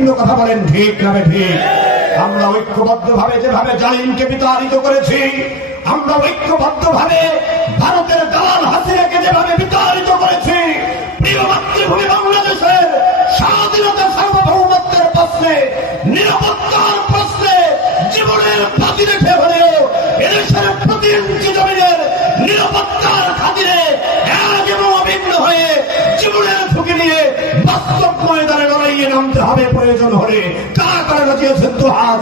ভিন্ন কথা বলেন, ঠিক না ঠিক? আমরা ঐক্যবদ্ধ ভাবে যেভাবে জালিমকে বিতাড়িত করেছি, আমরা ঐক্যবদ্ধ ভাবে ভারতের দালাল হাসিনাকে যেভাবে বিতাড়িত করেছি, প্রিয় মাতৃভূমি বাংলাদেশের স্বাধীনতা সার্বভৌমত্বের প্রশ্নে, নিরাপত্তার প্রশ্নে, জীবনের প্রতি রেখে হলেও এদেশের প্রতি ইঞ্চি জমিনের নিরাপত্তার খাতিরে এক এবং অভিন্ন হয়ে জীবনের ঝুঁকি নিয়ে বাস্তব কারা তো হাত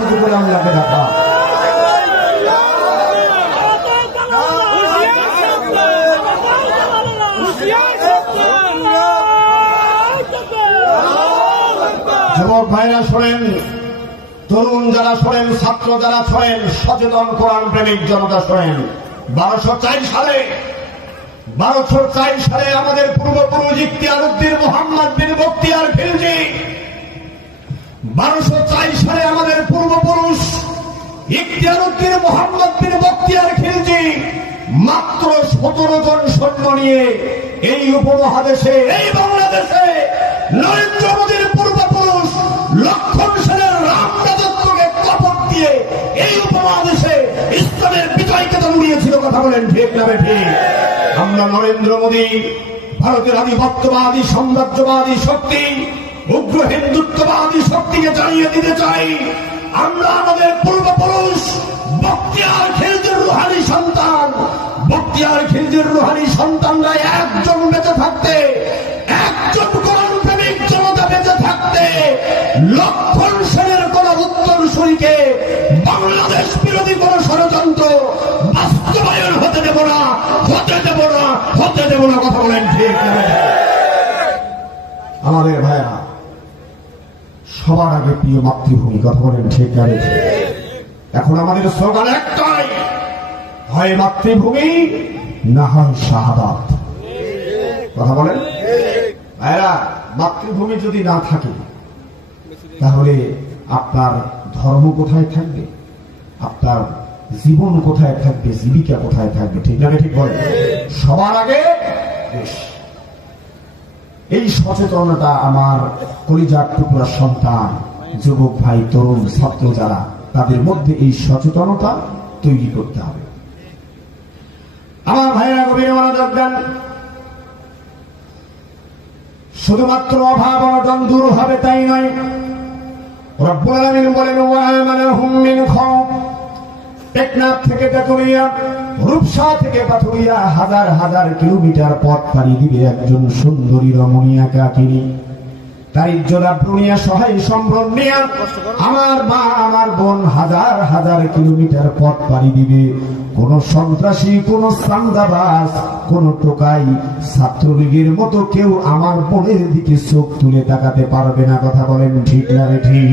তরুণ যারা শোনেন, ছাত্র যারা শোনেন, সচেতন কোরআন প্রেমিক জনতা শোনেন। বারোশো চার সালে, বারোশো চার সালে আমাদের পূর্বপুরুষ ইখতিয়ার উদ্দিন মোহাম্মদ বিন বারোশো চার সালে আমাদের পূর্বপুরুষ ইখতিয়ার উদ্দিন মোহাম্মদ বিন বক্তিয়ার খিলজি মাত্র সতেরো জন সৈন্য নিয়ে এই উপমহাদেশে, এই বাংলাদেশে নরেন্দ্র মোদীর পূর্বপুরুষ লক্ষণ সেনের রাম রাজত্বকে কপট দিয়ে এই উপমহাদেশে ইসলামের বিজয়কে তো কথা বলেন ঠিক না ঠিক আমরা নরেন্দ্র মোদী, ভারতের আধিপত্যবাদী, সাম্রাজ্যবাদী শক্তি উগ্র হিন্দুত্ববাদী শক্তিকে জানিয়ে দিতে চাই। আমরা আমাদের পূর্বপুরুষ, বক্তিয়ার খিলজির রুহানি সন্তান। বক্তিয়ার খিলজির রুহানি সন্তানরা একজন বেঁচে থাকতে, একজন কোরআন প্রেমিক জনতা বেঁচে থাকতে, লক্ষণ সেনের কোন উত্তর শরীকে বাংলাদেশ বিরোধী কোন ষড়যন্ত্র বাস্তবায়ন হতে দেব না, হতে দেব না, হতে দেব না কথা বলেন ঠিক আমাদের ভাইয়া সবার আগে প্রিয় মাতৃভূমি কথা বলেন ঠিক ঠিক? এখন আমাদের স্লোগান একটাই, হয় মাতৃভূমি না হয় শাহাদাত। কথা বলেন? মাতৃভূমি যদি না থাকে, তাহলে আপনার ধর্ম কোথায় থাকবে? আপনার জীবন কোথায় থাকবে? জীবিকা কোথায় থাকবে? ঠিক না ঠিক বলেন? সবার আগে দেশ। এই সচেতনতা আমার কলিজার টুকরা সন্তান, যুবক ভাই, তরুণ, ছাত্র যারা, তাদের মধ্যে এই সচেতনতা তৈরি করতে হবে। আমার ভাইয়েরা, গভীর মনোযোগ দেন। শুধুমাত্র অভাব অনটন দূর হবে তাই নয়। রব্বুল আলামিন বলেন, ওয়া আমানাহুম মিন খাউফ টেকনাফ থেকে তেতুলিয়া রূপসা থেকে পাথুরিয়া, হাজার হাজার কিলোমিটার পথ পাড়ি দিবে একজন সুন্দরী রমণীয়া কাকিনী তার সহায় সম্ভ্রম নিয়া আমার মা, আমার বোন হাজার হাজার কিলোমিটার পথ পাড়ি দিবে। কোন সন্ত্রাসী, কোন সান্দাবাস কোন টোকাই ছাত্রলীগের মতো কেউ আমার বোনের দিকে চোখ তুলে তাকাতে পারবে না। কথা বলেন ঠিক না ঠিক?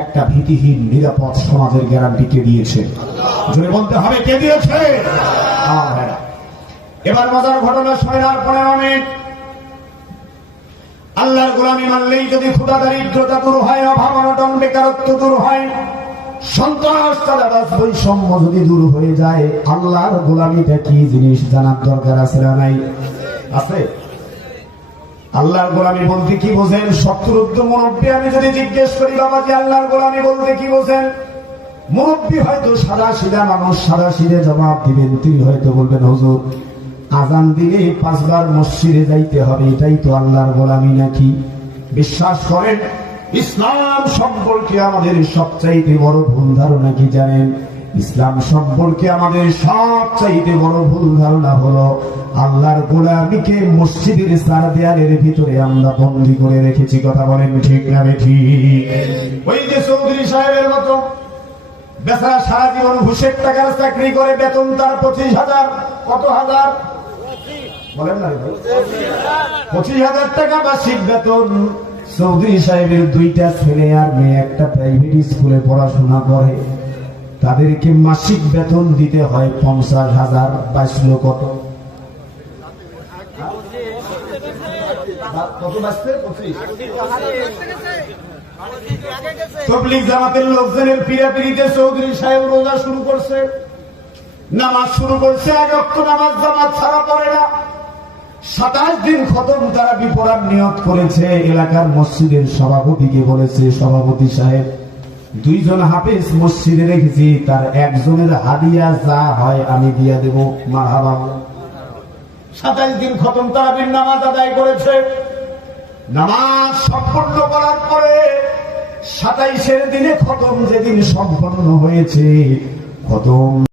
একটা ভীতিহীন, নিরাপদ সমাজের গ্যারান্টি কে দিয়েছে। জোরে বলতে হবে, কে দিয়েছে? এবার মজার ঘটনা ছয়নার পনেরো মিনিট আল্লাহর গোলামি মানলেই যদি ক্ষুদা দারিদ্রতা দূর হয় অভাব অনটন বেকারত্ব দূর হয়, সন্ত্রাস, চাঁদাবাজ, বৈষম্য যদি দূর হয়ে যায়, আল্লাহর গোলামিটা কি জিনিস জানার দরকার আছে না নাই? আছে। আল্লাহর গোলামি বলতে কি বোঝেন? শত্রুদ্ধ মুরব্বী, আমি যদি জিজ্ঞেস করি, বাবাজি, আল্লাহর গোলামি বলতে কি বোঝেন? মুরব্বী হয়তো সাদা সিধা, মানুষ সাদা সিধে জবাব দিবেন। তিনি হয়তো বলবেন, হুজুর, আজান দিলে পাঁচবার মসজিদে যাইতে হবে, এটাই তো আল্লাহর গোলামি নাকি? বিশ্বাস করেন, ইসলাম সম্পর্কে আমাদের সবচাইতে বড় ভুল ধারণা কি জানেন? ইসলাম সম্পর্কে আমাদের সবচাইতে বড় ভুল ধারণা হলো, আল্লাহর গোলামিকে মসজিদের সার দেয়ালের ভিতরে আমরা বন্দি করে রেখেছি। কথা বলেন ঠিক না ঠিক? ওই যে চৌধুরী সাহেবের মতো বেচারা সারা জীবন ঘুষের টাকার চাকরি করে, বেতন তার পঁচিশ হাজার। কত হাজার? বলেন না পঁচিশ হাজার টাকা মাসিক বেতন। চৌধুরী সাহেবের দুইটা ছেলে আর মেয়ে একটা প্রাইভেট স্কুলে পড়াশোনা করে। তাদেরকে মাসিক বেতন দিতে হয় পঞ্চাশ হাজার বাইশ তবলিগ জামাতের লোকজনের সাহেব রোজা শুরু করছে। নামাজ শুরু করছে নামাজ ছাড়া পড়ে না। সাতাশ দিন করেছে, এলাকার মসজিদের সভাপতিকে বলেছে, সভাপতি সাহেব দুইজন হাফেজ মসজিদে রেখেছি, তার একজনের হাদিয়া যা হয় আমি দিয়া দেব। মারহাবা। সাতাইশ দিন খতম তারাবির নামাজ আদায় করেছে। নামাজ সম্পূর্ণ করার পরে সাতাইশের দিনে খতম যেদিন সম্পন্ন হয়েছে, খতম